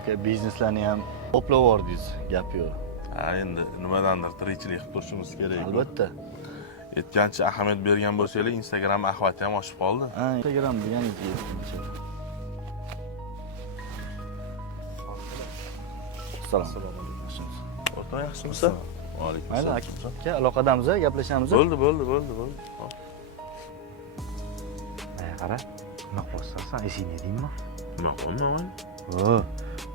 Uka bizneslarni ham qoplab yubordingiz, gap yo'q. Ha, endi nimadandir tirikchilik qilib turishimiz kerak. Albatta. Yetgancha ahamiyat bergan bo'lsanglar, Instagram ahvati ham oshib qoldi. Ha, Instagram deganingiz yetguncha. Assalomu alaykum. O'rtoq yaxshimisiz? Va alaykum Mayli, assalom. aka, aloqadamiz, gaplashamiz. Bo'ldi. Hop. Qara, nima qilyapsan? Esingga deymi? Nima qilmayman? O,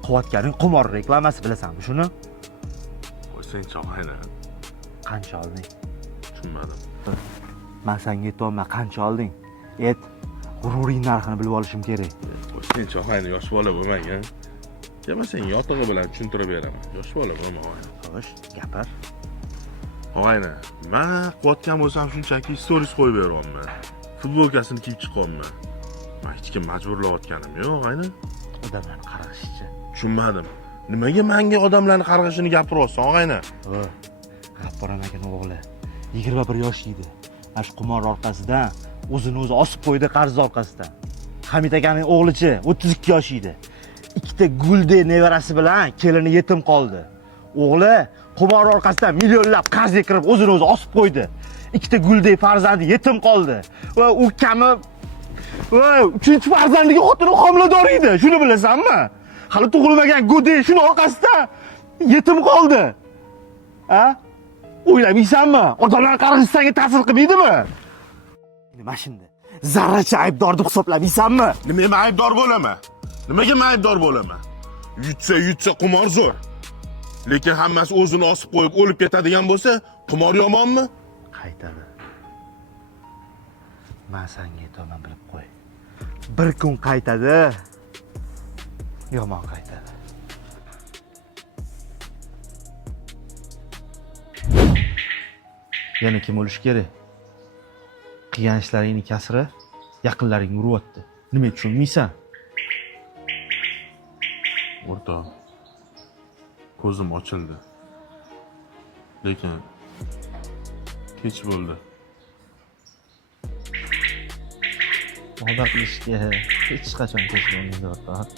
quvvatganing qimor reklamasi bilasanmi shuni? Sen chog'ayna. Qancha olding? Tushunmadim. Men senga aytolmay qancha olding? Et, g'ururing narxini bilib olishim kerak. Sen chog'ayna yosh bola bo'lmagan. Yana sen yotig'i bilan tushuntirib beraman. Yosh bola bo'lma. Xo'sh, gapir. Og'ayna, men quvvatgan bo'lsam shunchaki stories qo'yib beryapman. Futbolkasini kiyib chiqyapman. Men hech kim majburlayotganim yo'q, og'ayna. Odamlarni qarg'ishicha. Tushunmadim. Nimaga menga odamlarni qarg'ishini gapiryapsan, og'ayna? O, G'afforon akaning o'g'li 21 yosh edi. Mana shu qimor orqasidan o'zini o'zi osib qo'ydi qarz orqasidan. Hamid akaning o'g'lichi 32 yosh edi. Ikkita gulde nevarasi bilan kelini yetim qoldi. O'g'li qimor orqasidan millionlab qarzga kirib o'zini o'zi osib qo'ydi. Ikkita gulde farzandi yetim qoldi. Va u kami uchinchi farzandiga xotini homilador edi. Shuni bilasanmi? Hali tug'ilmagan gulde shuni orqasidan yetim qoldi. Ha? O'ylamaysanmi? Odamlar qarg'ish senga ta'sir qilmaydimi? Nima shunda? Zarracha aybdor deb hisoblamaysanmi? Nimaga men aybdor bo'laman? Nimaga men aybdor bo'laman? Yutsa qimor zo'r. Lekin hammasi o'zini osib qo'yib o'lib ketadigan bo'lsa, qimor yomonmi? Qaytadi. Men senga aytaman, bilib qo'y. Bir kun qaytadi. Yomon qaytadi. Yana kim o'lish kerak? Qilgan ishlaringning kasri yaqinlaringga uryapti. Nima tushunmaysan? O'rtoq, ko'zim ochildi. Lekin kech bo'ldi. Tavba qilishga hech qachon kech bo'lmaydi, o'rtoq.